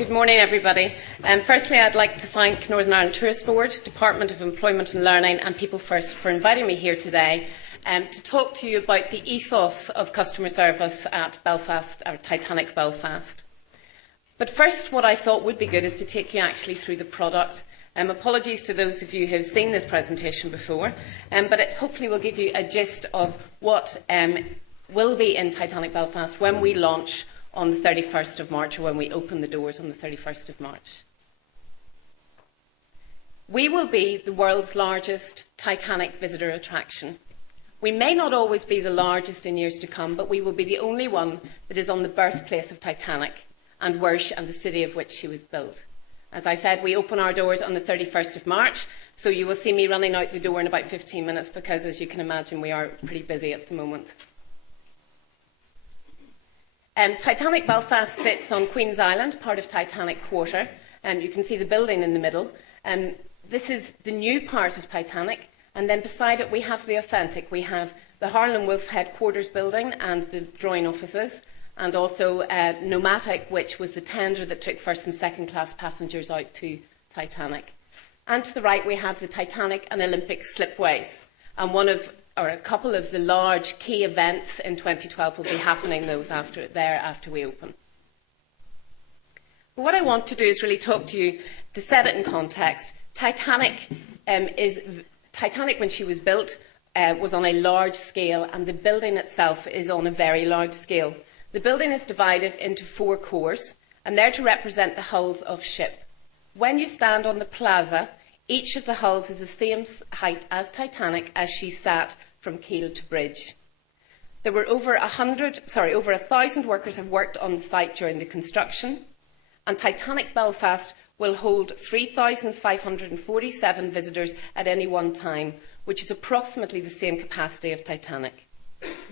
Good morning, everybody. Firstly, I'd like to thank Northern Ireland Tourist Board, Department of Employment and Learning and People First for inviting me here today to talk to you about the ethos of customer service at Belfast, or Titanic Belfast. But first, what I thought would be good is to take you actually through the product. Apologies to those of you who have seen this presentation before, but it hopefully will give you a gist of what will be in Titanic Belfast when we launch on the 31st of March, or when we open the doors on the 31st of March. We will be the world's largest Titanic visitor attraction. We may not always be the largest in years to come, but we will be the only one that is on the birthplace of Titanic and Welsh and the city of which she was built. As I said, we open our doors on the 31st of March, so you will see me running out the door in about 15 minutes because, as you can imagine, we are pretty busy at the moment. Titanic Belfast sits on Queen's Island, part of Titanic Quarter. You can see the building in the middle. This is the new part of Titanic, and then beside it we have the authentic. We have the Harland Wolff headquarters building and the drawing offices, and also Pneumatic, which was the tender that took first and second class passengers out to Titanic. And to the right we have the Titanic and Olympic slipways, and a couple of the large key events in 2012 will be happening after we open. But what I want to do is really talk to you, to set it in context. Titanic, when she was built, was on a large scale, and the building itself is on a very large scale. The building is divided into 4 cores, and they're to represent the hulls of ship. When you stand on the plaza, each of the hulls is the same height as Titanic as she sat from keel to bridge. There were over 1,000 workers have worked on the site during the construction, and Titanic Belfast will hold 3,547 visitors at any one time, which is approximately the same capacity of Titanic.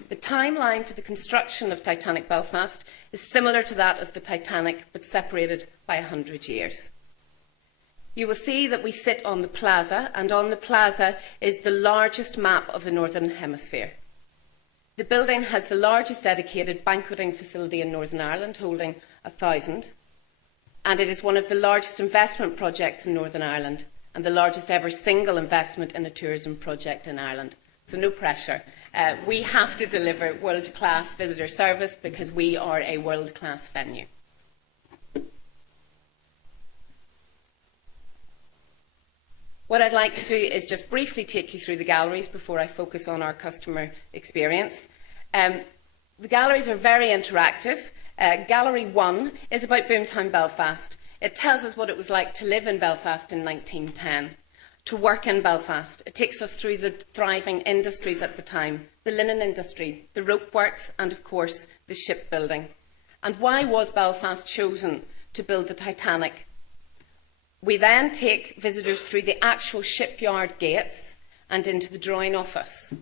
The timeline for the construction of Titanic Belfast is similar to that of the Titanic, but separated by 100 years. You will see that we sit on the plaza, and on the plaza is the largest map of the Northern Hemisphere. The building has the largest dedicated banqueting facility in Northern Ireland, holding 1,000, and it is one of the largest investment projects in Northern Ireland, and the largest ever single investment in a tourism project in Ireland. So no pressure. We have to deliver world-class visitor service because we are a world-class venue. What I'd like to do is just briefly take you through the galleries before I focus on our customer experience. The galleries are very interactive. Gallery 1 is about Boomtown Belfast. It tells us what it was like to live in Belfast in 1910, to work in Belfast. It takes us through the thriving industries at the time, the linen industry, the rope works, and of course the shipbuilding. And why was Belfast chosen to build the Titanic? We then take visitors through the actual shipyard gates and into the drawing office.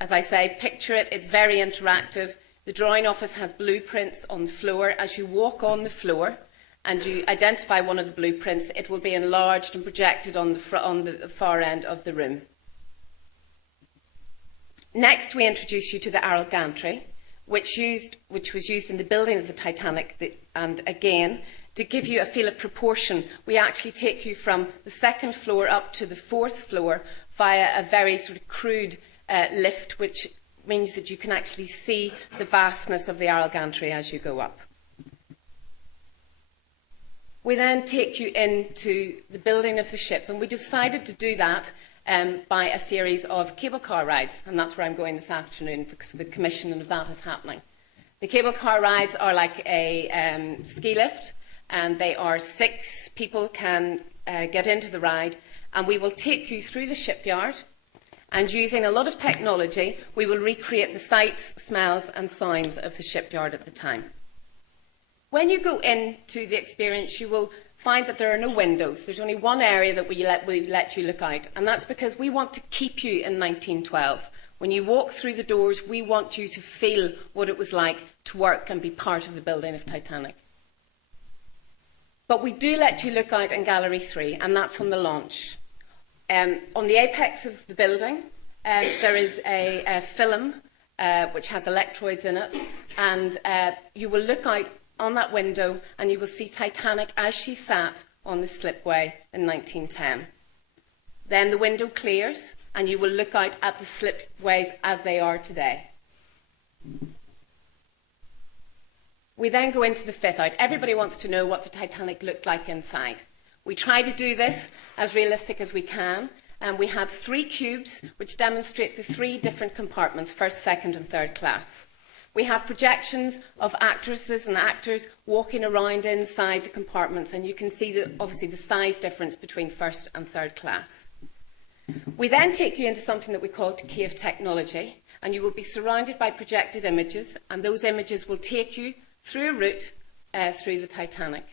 As I say, picture it, it's very interactive. The drawing office has blueprints on the floor. As you walk on the floor and you identify one of the blueprints, it will be enlarged and projected on the far end of the room. Next, we introduce you to the Arrow Gantry, which was used in the building of the Titanic, and again, to give you a feel of proportion, we actually take you from the 2nd floor up to the 4th floor via a very sort of crude lift, which means that you can actually see the vastness of the Arrow Gantry as you go up. We then take you into the building of the ship, and we decided to do that by a series of cable car rides, and that's where I'm going this afternoon because the commissioning of that is happening. The cable car rides are like a ski lift, and they are 6 people can get into the ride, and we will take you through the shipyard, and using a lot of technology we will recreate the sights, smells and sounds of the shipyard at the time. When you go into the experience, you will find that there are no windows. There's only one area that we let you look out, and that's because we want to keep you in 1912. When you walk through the doors, we want you to feel what it was like to work and be part of the building of Titanic. But we do let you look out in Gallery 3, and that's on the launch. On the apex of the building, there is a film which has electrodes in it, and you will look out on that window and you will see Titanic as she sat on the slipway in 1910. Then the window clears and you will look out at the slipways as they are today. We then go into the fit-out. Everybody wants to know what the Titanic looked like inside. We try to do this as realistic as we can, and we have 3 cubes which demonstrate the 3 different compartments, first, second and third class. We have projections of actresses and actors walking around inside the compartments, and you can see obviously the size difference between first and third class. We then take you into something that we call cave technology, and you will be surrounded by projected images, and those images will take you through a route through the Titanic.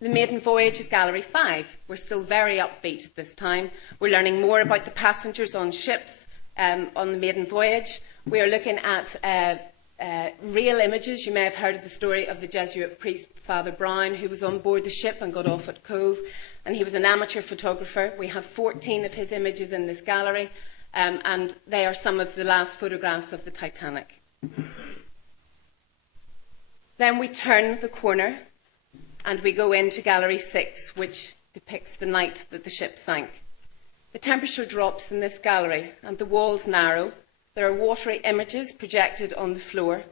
The maiden voyage is Gallery 5. We're still very upbeat at this time. We're learning more about the passengers on ships on the maiden voyage. We are looking at real images. You may have heard of the story of the Jesuit priest, Father Brown, who was on board the ship and got off at Cove, and he was an amateur photographer. We have 14 of his images in this gallery, and they are some of the last photographs of the Titanic. Then we turn the corner and we go into Gallery 6, which depicts the night that the ship sank. The temperature drops in this gallery and the walls narrow. There are watery images projected on the floor,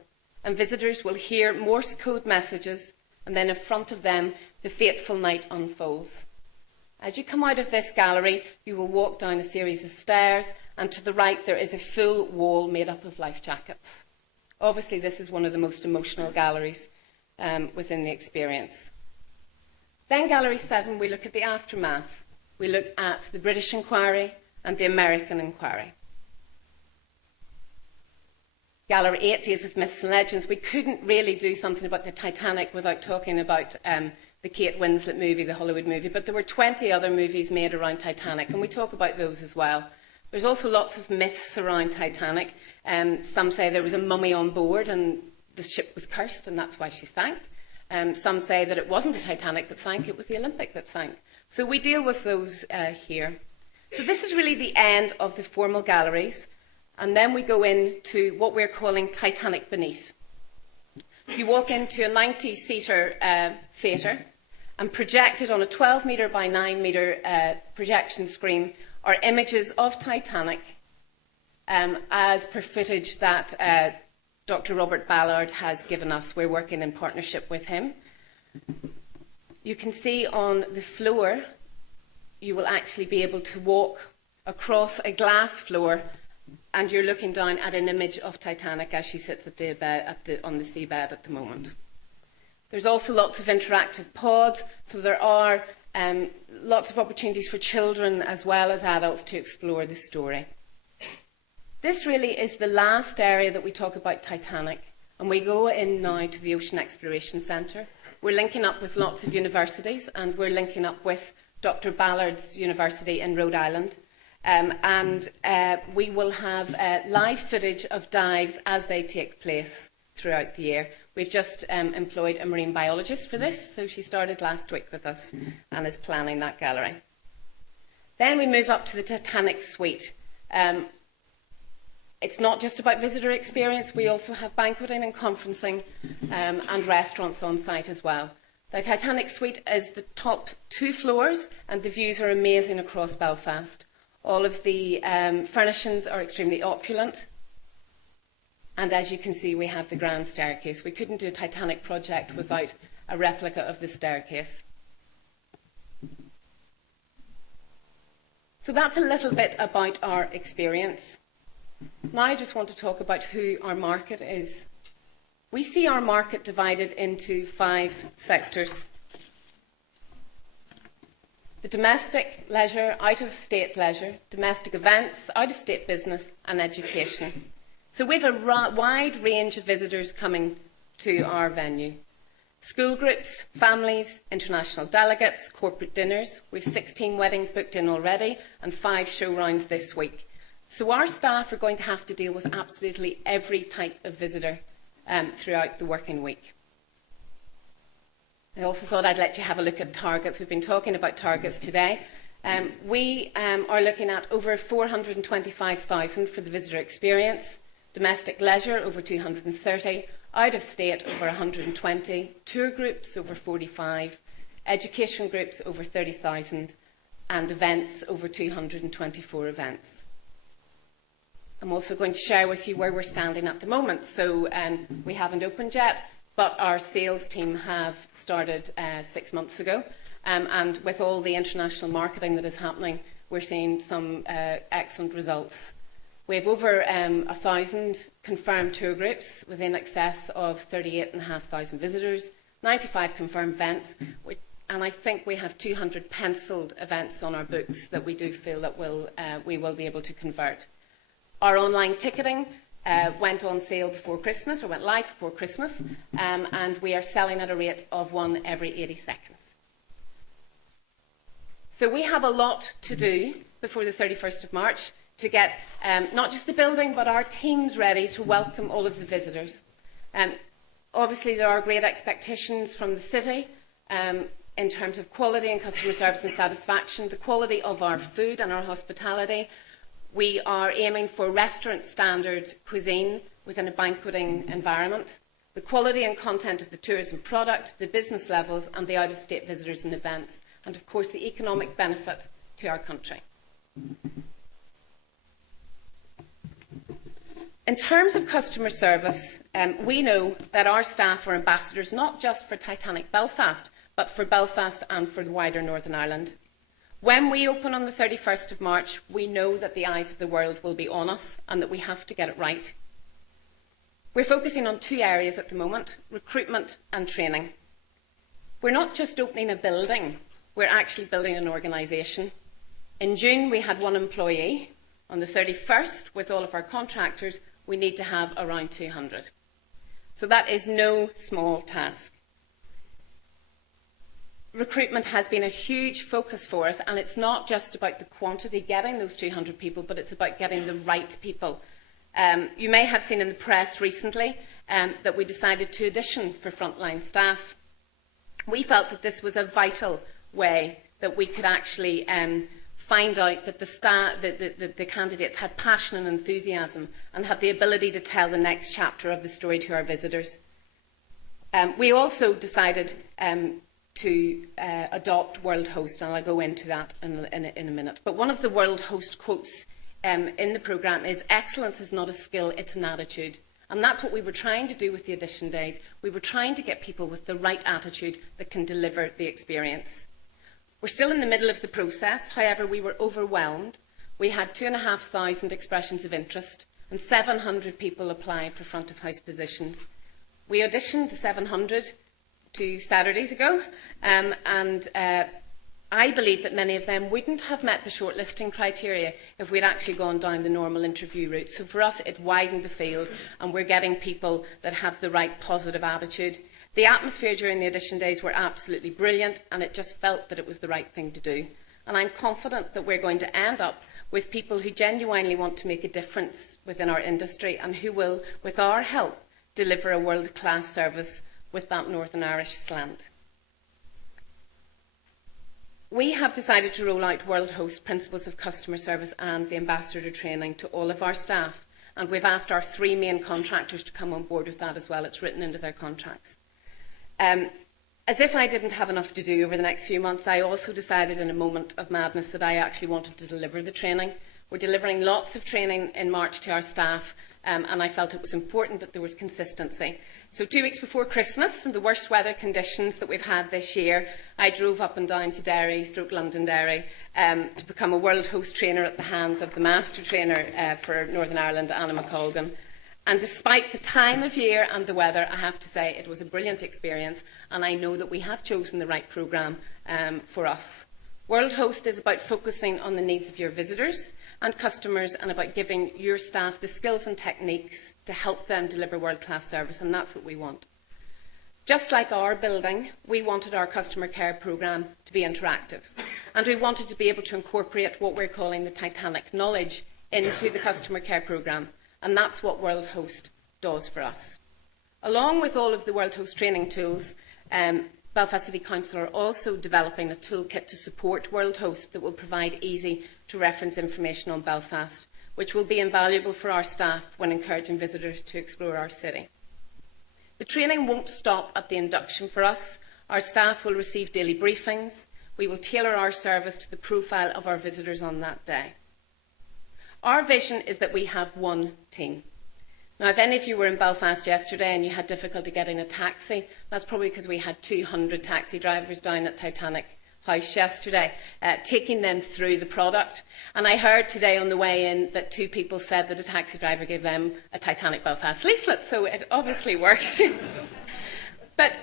and visitors will hear Morse code messages, and then in front of them the fateful night unfolds. As you come out of this gallery, you will walk down a series of stairs, and to the right there is a full wall made up of life jackets. Obviously, this is one of the most emotional galleries within the experience. Then Gallery 7, we look at the aftermath. We look at the British inquiry and the American inquiry. Gallery 8 deals with myths and legends. We couldn't really do something about the Titanic without talking about the Kate Winslet movie, the Hollywood movie, but there were 20 other movies made around Titanic, and we talk about those as well. There's also lots of myths around Titanic. Some say there was a mummy on board and the ship was cursed and that's why she sank. Some say that it wasn't the Titanic that sank, it was the Olympic that sank. So we deal with those here. So this is really the end of the formal galleries, and then we go into what we're calling Titanic Beneath. You walk into a 90-seater theatre, and projected on a 12-metre by 9-metre projection screen are images of Titanic as per footage that Dr. Robert Ballard has given us. We're working in partnership with him. You can see on the floor, you will actually be able to walk across a glass floor, and you're looking down at an image of Titanic as she sits on the seabed at the moment. There's also lots of interactive pods, so there are lots of opportunities for children as well as adults to explore the story. This really is the last area that we talk about Titanic, and we go in now to the Ocean Exploration Centre. We're linking up with lots of universities, and we're linking up with Dr. Ballard's University in Rhode Island, and we will have live footage of dives as they take place throughout the year. We've just employed a marine biologist for this, so she started last week with us and is planning that gallery. Then we move up to the Titanic Suite. It's not just about visitor experience, we also have banqueting and conferencing and restaurants on site as well. The Titanic Suite is the top 2 floors, and the views are amazing across Belfast. All of the furnishings are extremely opulent. And as you can see, we have the grand staircase. We couldn't do a Titanic project without a replica of the staircase. So that's a little bit about our experience. Now I just want to talk about who our market is. We see our market divided into 5 sectors. The domestic leisure, out-of-state leisure, domestic events, out-of-state business and education. So we have a wide range of visitors coming to our venue. School groups, families, international delegates, corporate dinners. We have 16 weddings booked in already and 5 show rounds this week. So our staff are going to have to deal with absolutely every type of visitor throughout the working week. I also thought I'd let you have a look at targets. We've been talking about targets today. We are looking at over 425,000 for the visitor experience, domestic leisure over 230, out of state over 120, tour groups over 45, education groups over 30,000, and events over 224 events. I'm also going to share with you where we're standing at the moment. So we haven't opened yet, but our sales team have started 6 months ago. And with all the international marketing that is happening, we're seeing some excellent results. We have over 1,000 confirmed tour groups with in excess of 38,500 visitors, 95 confirmed events, and I think we have 200 pencilled events on our books that we do feel that we will be able to convert. Our online ticketing went on sale before Christmas, or went live before Christmas, and we are selling at a rate of 1 every 80 seconds. So we have a lot to do before the 31st of March to get not just the building, but our teams ready to welcome all of the visitors. Obviously, there are great expectations from the city in terms of quality and customer service and satisfaction, the quality of our food and our hospitality. We are aiming for restaurant standard cuisine within a banqueting environment, the quality and content of the tourism product, the business levels and the out-of-state visitors and events, and of course the economic benefit to our country. In terms of customer service, we know that our staff are ambassadors not just for Titanic Belfast, but for Belfast and for the wider Northern Ireland. When we open on the 31st of March, we know that the eyes of the world will be on us and that we have to get it right. We're focusing on 2 areas at the moment, recruitment and training. We're not just opening a building, we're actually building an organisation. In June, we had 1 employee. On the 31st, with all of our contractors, we need to have around 200. So that is no small task. Recruitment has been a huge focus for us, and it's not just about the quantity, getting those 200 people, but it's about getting the right people. You may have seen in the press recently that we decided to audition for frontline staff. We felt that this was a vital way that we could actually find out that the candidates had passion and enthusiasm and had the ability to tell the next chapter of the story to our visitors. We also decided to adopt WorldHost, and I'll go into that in a minute. But one of the WorldHost quotes in the programme is, "Excellence is not a skill, it's an attitude." And that's what we were trying to do with the audition days. We were trying to get people with the right attitude that can deliver the experience. We're still in the middle of the process. However, we were overwhelmed. We had 2,500 expressions of interest and 700 people applying for front of house positions. We auditioned the 700 2 Saturdays ago, and I believe that many of them wouldn't have met the shortlisting criteria if we'd actually gone down the normal interview route. So for us, it widened the field, and we're getting people that have the right positive attitude. The atmosphere during the audition days were absolutely brilliant, and it just felt that it was the right thing to do. And I'm confident that we're going to end up with people who genuinely want to make a difference within our industry and who will, with our help, deliver a world-class service with that Northern Irish slant. We have decided to roll out WorldHost principles of customer service and the ambassador training to all of our staff, and we've asked our 3 main contractors to come on board with that as well. It's written into their contracts. As if I didn't have enough to do over the next few months, I also decided in a moment of madness that I actually wanted to deliver the training. We're delivering lots of training in March to our staff, and I felt it was important that there was consistency. So 2 weeks before Christmas, in the worst weather conditions that we've had this year, I drove up and down to Derry, Londonderry, to become a WorldHost trainer at the hands of the master trainer for Northern Ireland, Anna McColgan. And despite the time of year and the weather, I have to say it was a brilliant experience, and I know that we have chosen the right programme for us. WorldHost is about focusing on the needs of your visitors and customers, and about giving your staff the skills and techniques to help them deliver world-class service, and that's what we want. Just like our building, we wanted our customer care programme to be interactive, and we wanted to be able to incorporate what we're calling the Titanic knowledge into the customer care programme, and that's what WorldHost does for us. Along with all of the WorldHost training tools, Belfast City Council are also developing a toolkit to support WorldHost that will provide easy-to-reference information on Belfast, which will be invaluable for our staff when encouraging visitors to explore our city. The training won't stop at the induction for us. Our staff will receive daily briefings. We will tailor our service to the profile of our visitors on that day. Our vision is that we have one team. Now, if any of you were in Belfast yesterday and you had difficulty getting a taxi, that's probably because we had 200 taxi drivers down at Titanic House yesterday, taking them through the product. And I heard today on the way in that 2 people said that a taxi driver gave them a Titanic Belfast leaflet, so it obviously works. But,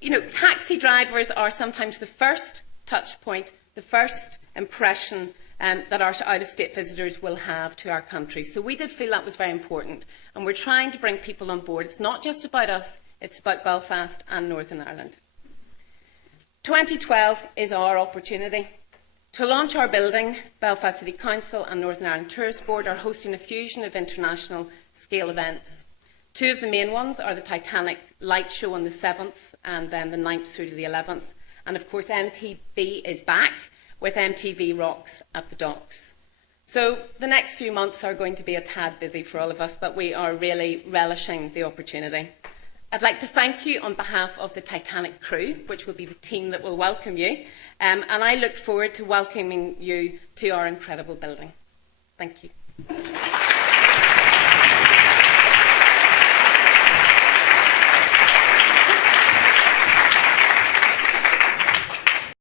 you know, taxi drivers are sometimes the first touch point, the first impression that our out-of-state visitors will have to our country. So we did feel that was very important, and we're trying to bring people on board. It's not just about us, it's about Belfast and Northern Ireland. 2012 is our opportunity. To launch our building, Belfast City Council and Northern Ireland Tourist Board are hosting a fusion of international scale events. 2 of the main ones are the Titanic Light Show on the 7th and then the 9th through to the 11th. And of course NITB is back with MTV Rocks at the docks. So the next few months are going to be a tad busy for all of us, but we are really relishing the opportunity. I'd like to thank you on behalf of the Titanic crew, which will be the team that will welcome you, and I look forward to welcoming you to our incredible building. Thank you.